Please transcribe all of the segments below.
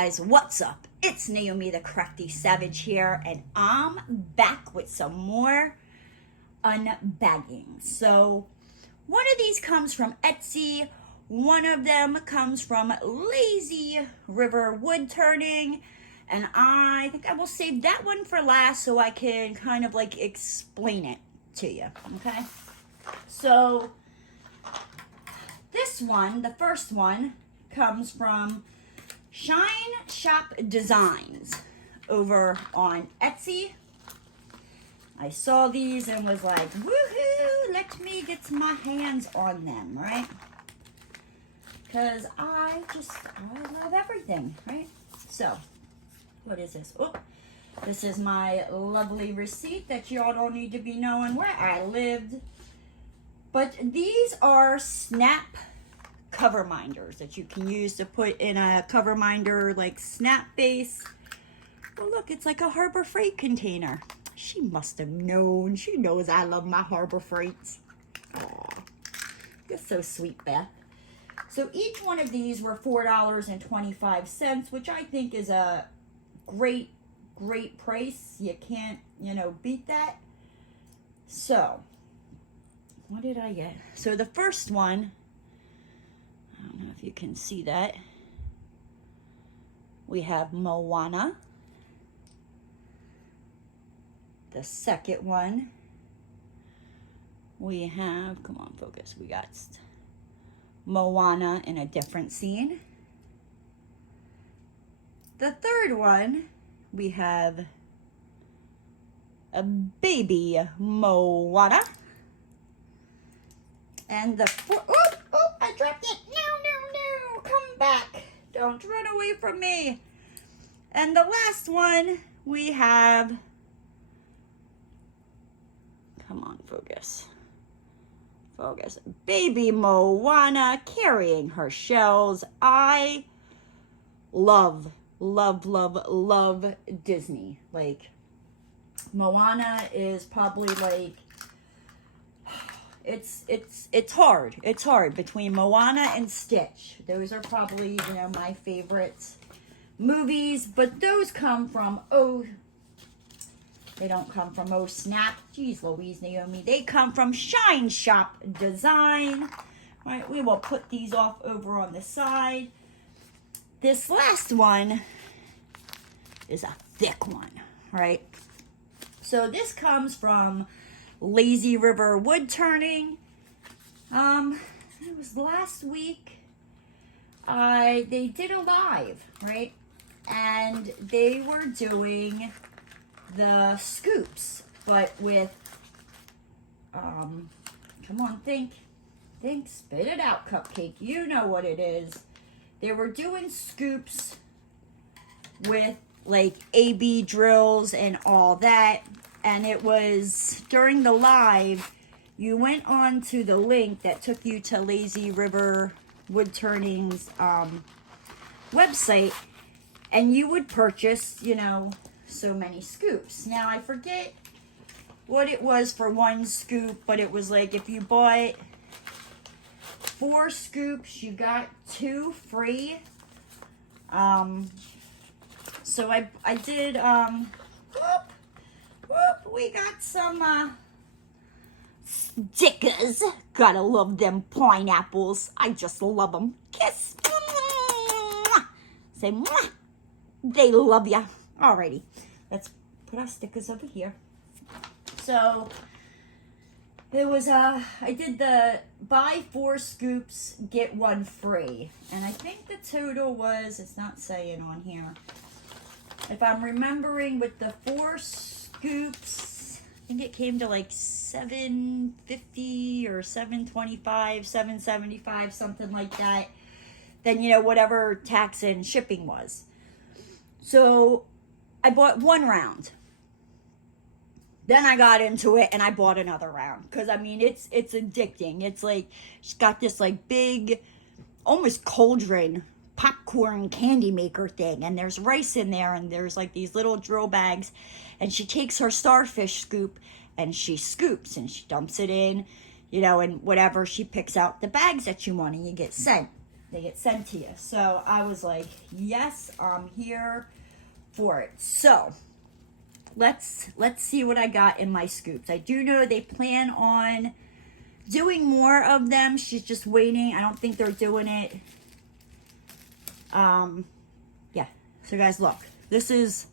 guys, what's up? It's Naomi the Crafty Savage here, and I'm back with some more unbagging. So one of these comes from Etsy, one of them comes from Lazy River Woodturning, and I think I will save that one for last so I can kind of like explain it to you, okay? So this one, the first one, comes from Shine Shop Designs over on Etsy. I saw these and was like, woohoo, let me get my hands on them, right? Because I love everything, right? So, what is this? Oh, this is my lovely receipt that y'all don't need to be knowing where I lived. But these are snap cover minders that you can use to put in a cover minder like snap base. Oh look, it's like a Harbor Freight container. She must have known. She knows I love my Harbor Freights. Aw, you're so sweet, Beth. So each one of these were $4.25, which I think is a great price. You can't, beat that. So what did I get? So the first one, I don't know if you can see that. We have Moana. The second one, we have, come on, focus. We got Moana in a different scene. The third one, we have a baby Moana. And the fourth, oh, I dropped it. No, come back. Don't run away from me. And the last one, we have, come on, focus. Baby Moana carrying her shells. I love Disney. Like, Moana is probably like, it's hard. It's hard between Moana and Stitch. Those are probably, my favorite movies, but those come from, they don't come from Snap. Jeez Louise, Naomi. They come from Shine Shop Design. All right, we will put these off over on the side. This last one is a thick one, right? So this comes from Lazy River Woodturning. It was last week. They did a live, right? And they were doing the scoops, but with, come on, think, spit it out, Cupcake. You know what it is. They were doing scoops with like AB drills and all that. And it was during the live, you went on to the link that took you to Lazy River Woodturning's website, and you would purchase, so many scoops. Now, I forget what it was for one scoop, but it was like if you bought 4 scoops, you got 2 free. So I did, we got some stickers. Gotta love them pineapples. I just love them. Kiss. Say mwah. They love ya. Alrighty, let's put our stickers over here. So it was I did the buy 4 scoops, get 1 free, and I think the total was, it's not saying on here. If I'm remembering, with the 4 scoops, I think it came to like $7.50 or $7.25, $7.75, something like that. Then, whatever tax and shipping was. So I bought 1 round. Then I got into it and I bought another round. Because, it's addicting. It's like, she's got this like big, almost cauldron popcorn candy maker thing. And there's rice in there. And there's like these little drill bags. And she takes her starfish scoop and she scoops and she dumps it in, and whatever. She picks out the bags that you want and you get sent. They get sent to you. So I was like, yes, I'm here for it. So let's see what I got in my scoops. I do know they plan on doing more of them. She's just waiting. I don't think they're doing it. Yeah. So guys, look. This is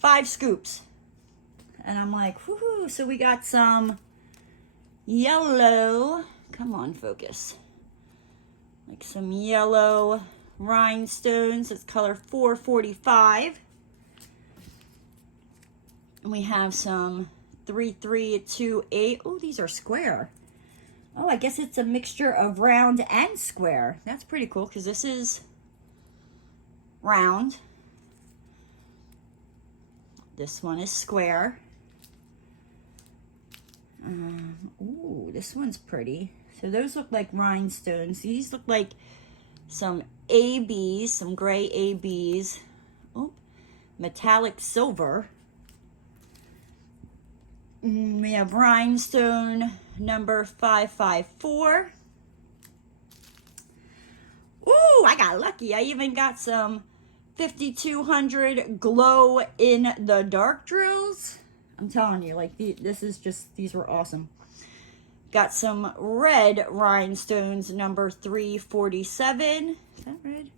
5 scoops. And I'm like, whoo-hoo. So we got some yellow. Come on, focus. Like some yellow rhinestones. It's color 445. And we have some 3328. Oh, these are square. Oh, I guess it's a mixture of round and square. That's pretty cool because this is round. This one is square. Ooh, this one's pretty. So those look like rhinestones. These look like some ABs, some gray ABs. Oh, metallic silver. We have rhinestone number 554. Ooh, I got lucky. I even got some 5200 glow in the dark drills. I'm telling you, like, this is just, these were awesome. Got some red rhinestones number 347. Is that red? It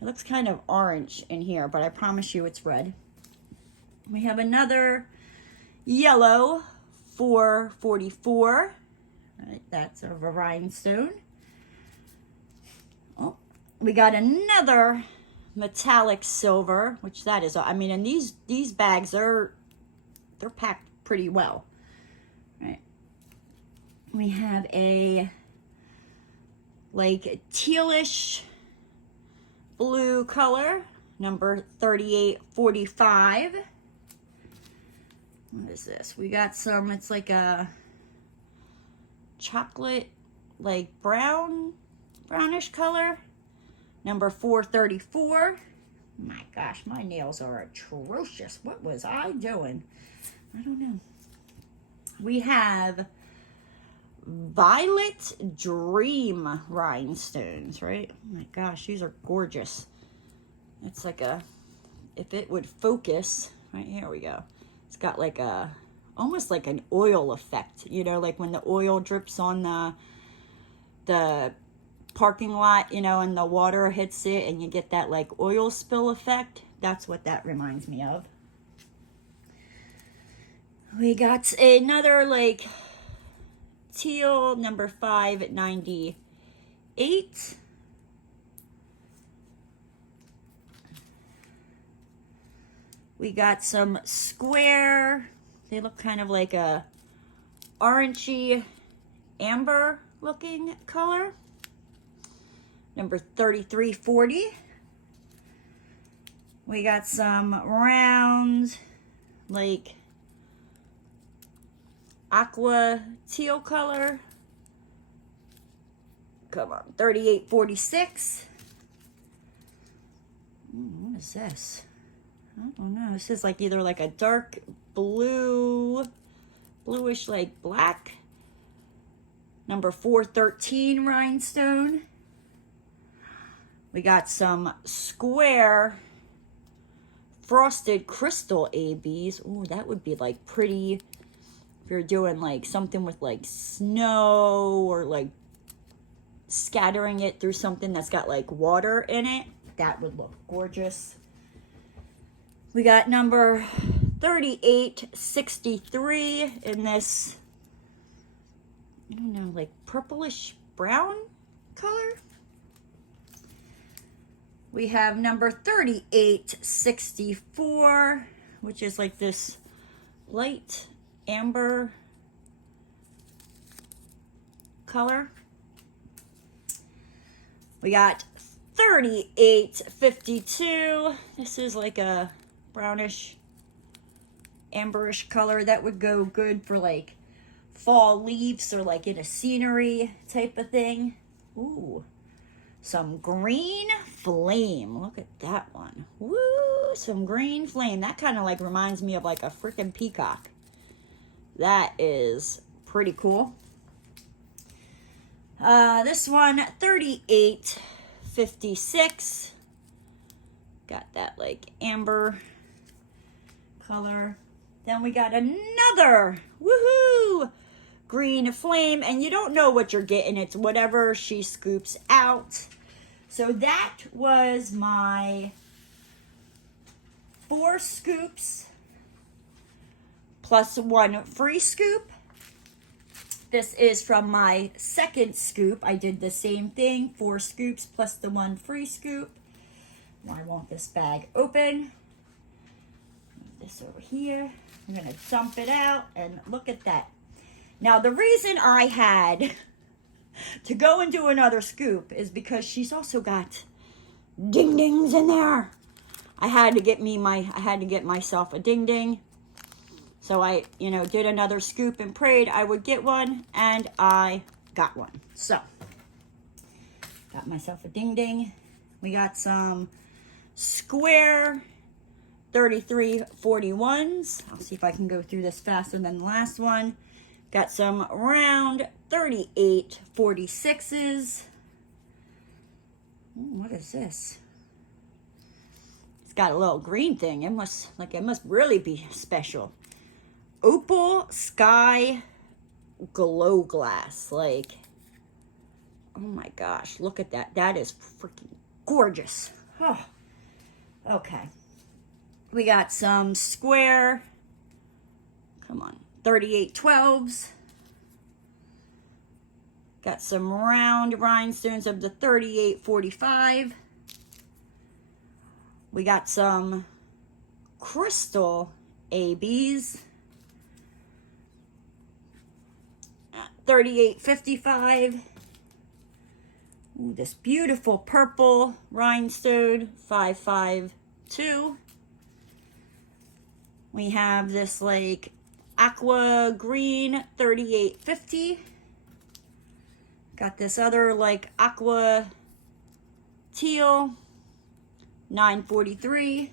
looks kind of orange in here, but I promise you it's red. We have another yellow 444. Right, that's a rhinestone. Oh, we got another metallic silver, which that is, I mean, and these bags they're packed pretty well. Right. We have a like tealish blue color, number 3845. What is this? We got some, it's like a chocolate, like brownish color, number 434. My gosh, my nails are atrocious. What was I doing? I don't know. We have Violet Dream rhinestones, right? Oh my gosh, these are gorgeous. It's like a, if it would focus, right, here we go. It's got like a, almost like an oil effect, you know, like when the oil drips on the parking lot, you know, and the water hits it and you get that like oil spill effect. That's what that reminds me of. We got another like teal number 598. We got some square. They look kind of like a orangey amber looking color. Number 3340. We got some round like aqua teal color. Come on, 3846. What is this? I don't know. This is like either like a dark blue, bluish like black. Number 413 rhinestone. We got some square frosted crystal ABs. Ooh, that would be like pretty if you're doing like something with like snow or like scattering it through something that's got like water in it. That would look gorgeous. We got number 3863 in this, I don't know, like purplish brown color. We have number 3864, which is like this light amber color. We got 3852. This is like a brownish amberish color that would go good for like fall leaves or like in a scenery type of thing. Ooh, some green flame. Look at that one. Woo, some green flame. That kind of like reminds me of like a freaking peacock. That is pretty cool. This one, 38.56. Got that like amber color. Then we got another, woohoo, green flame. And you don't know what you're getting. It's whatever she scoops out. So that was my 4 scoops plus 1 free scoop. This is from my second scoop. I did the same thing, 4 scoops plus the 1 free scoop. I want this bag open. Move this over here. I'm going to dump it out, and look at that. Now, the reason I had to go and do another scoop is because she's also got ding-dings in there. I had to get myself a ding-ding. So I, did another scoop and prayed I would get one, and I got one. So, got myself a ding-ding. We got some square 3341s. I'll see if I can go through this faster than the last one. Got some round 3846s. What is this? It's got a little green thing. It must really be special. Opal Sky Glow Glass. Like, oh my gosh, look at that. That is freaking gorgeous. Oh, okay. We got some square, 3812s. Got some round rhinestones of the 3845. We got some crystal ABs. 3855. Ooh, this beautiful purple rhinestone, 552. We have this like aqua green, 3850. Got this other like aqua teal, 943.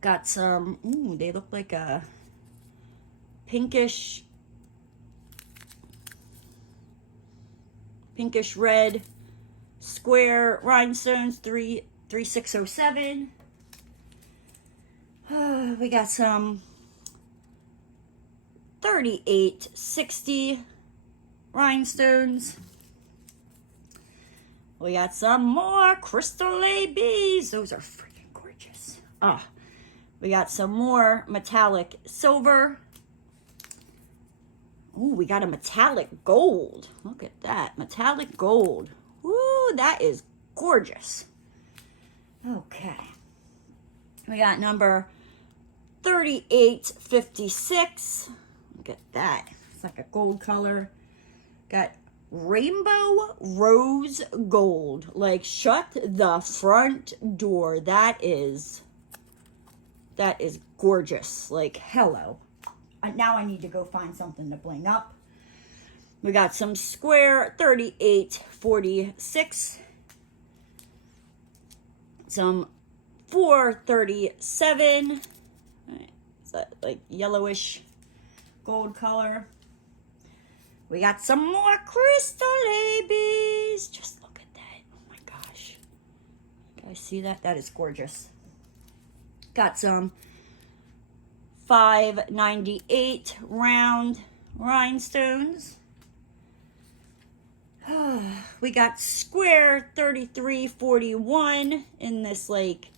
Got some, they look like a pinkish red square rhinestones, 3607. We got some 3860 rhinestones. We got some more crystal ABs. Those are freaking gorgeous. We got some more metallic silver. Ooh, we got a metallic gold. Look at that, metallic gold. Ooh, that is gorgeous. Okay. We got number 3856. Look at that. It's like a gold color. Got rainbow rose gold. Like, shut the front door. That is gorgeous. Like, hello. Now I need to go find something to bling up. We got some square 3846. Some 437. Is that like yellowish gold color? We got some more crystal ABs. Just look at that. Oh my gosh. You guys see that? That is gorgeous. Got some 598 round rhinestones. We got square 3341 in this like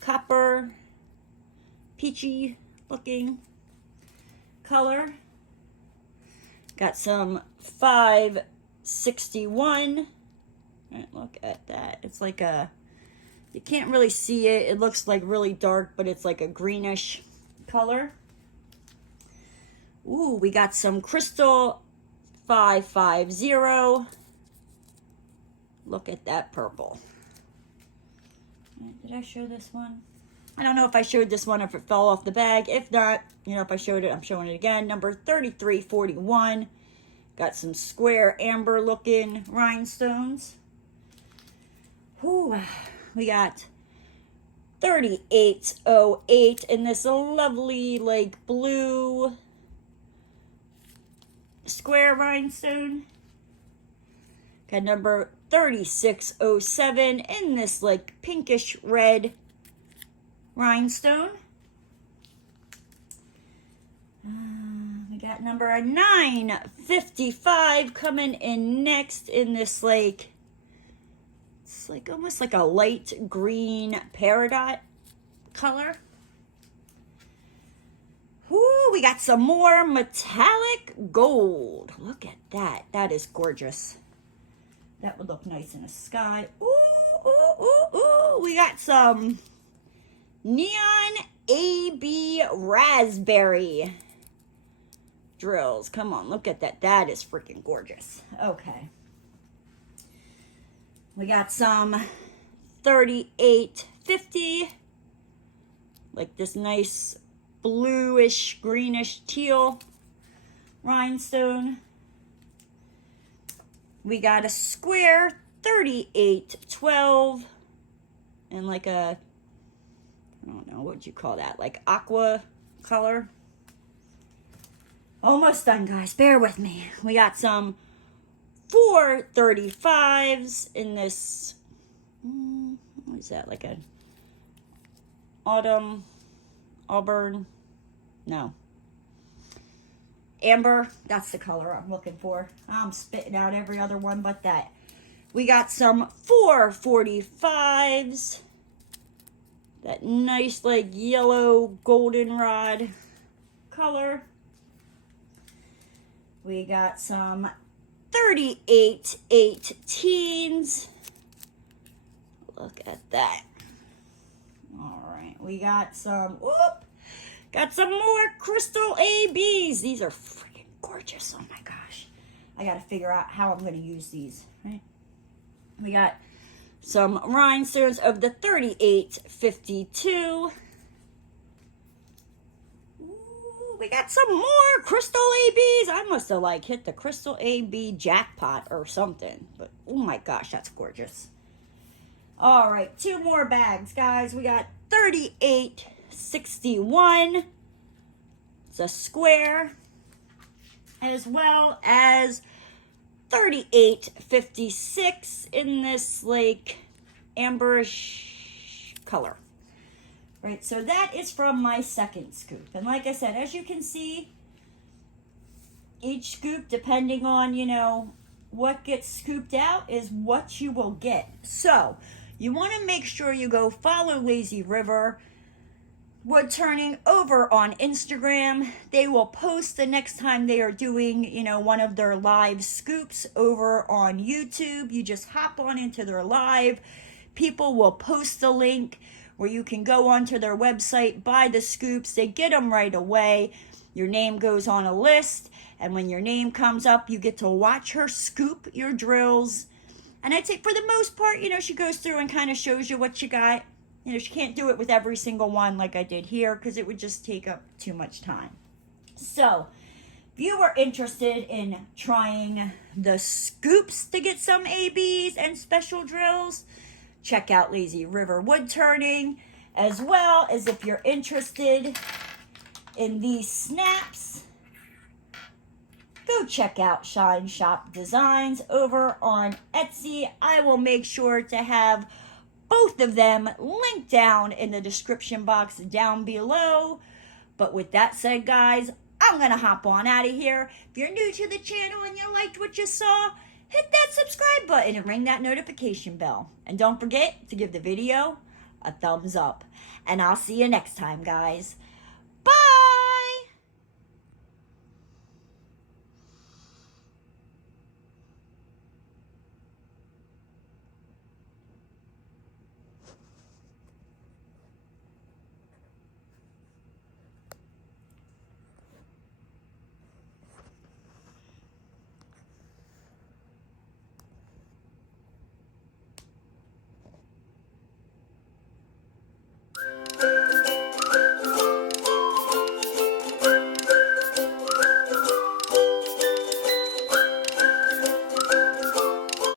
copper peachy looking color. Got some 561. Right, look at that. It's like a, you can't really see it. It looks like really dark, but it's like a greenish color. Ooh, we got some crystal 550. Look at that purple. Did I show this one? I don't know if I showed this one, if it fell off the bag. If not, if I showed it, I'm showing it again. Number 3341. Got some square amber looking rhinestones. Ooh, we got 3808 in this lovely like blue square rhinestone. Got number 3607 in this like pinkish red rhinestone. We got number 955 coming in next in this like, it's like almost like a light green peridot color. Ooh, we got some more metallic gold. Look at that. That is gorgeous. That would look nice in the sky. Ooh, ooh, ooh, ooh. We got some neon AB raspberry drills. Come on, look at that. That is freaking gorgeous. Okay. We got some 3850. Like this nice bluish, greenish, teal rhinestone. We got a square 3812 and like a, I don't know, what would you call that? Like aqua color. Almost done, guys. Bear with me. We got some 435s in this, what is that? Like an auburn, no. Amber, that's the color I'm looking for. I'm spitting out every other one but that. We got some 445s. That nice like yellow goldenrod color. We got some 3818s. Look at that. All right, we got some, got some more crystal ABs. These are freaking gorgeous. Oh my gosh. I got to figure out how I'm going to use these, right? We got some rhinestones of the 3852. We got some more crystal ABs. I must have like hit the crystal AB jackpot or something. But oh my gosh, that's gorgeous. All right, 2 more bags, guys. We got 3861. It's a square. As well as 3856 in this like amberish color. Right, so that is from my second scoop. And like I said, as you can see, each scoop, depending on, you know, what gets scooped out is what you will get. So you want to make sure you go follow Lazy River Woodturning over on Instagram. They will post the next time they are doing, you know, one of their live scoops over on YouTube. You just hop on into their live. People will post the link where you can go onto their website, buy the scoops. They get them right away. Your name goes on a list, and when your name comes up, you get to watch her scoop your drills. And I'd say for the most part, you know, she goes through and kind of shows you what you got. You know, she can't do it with every single one like I did here because it would just take up too much time. So, if you are interested in trying the scoops to get some ABs and special drills, check out Lazy River Woodturning, as well as if you're interested in these snaps, go check out Shine Shop Designs over on Etsy. I will make sure to have both of them linked down in the description box down below. But with that said, guys, I'm going to hop on out of here. If you're new to the channel and you liked what you saw, hit that subscribe button and ring that notification bell. And don't forget to give the video a thumbs up. And I'll see you next time, guys.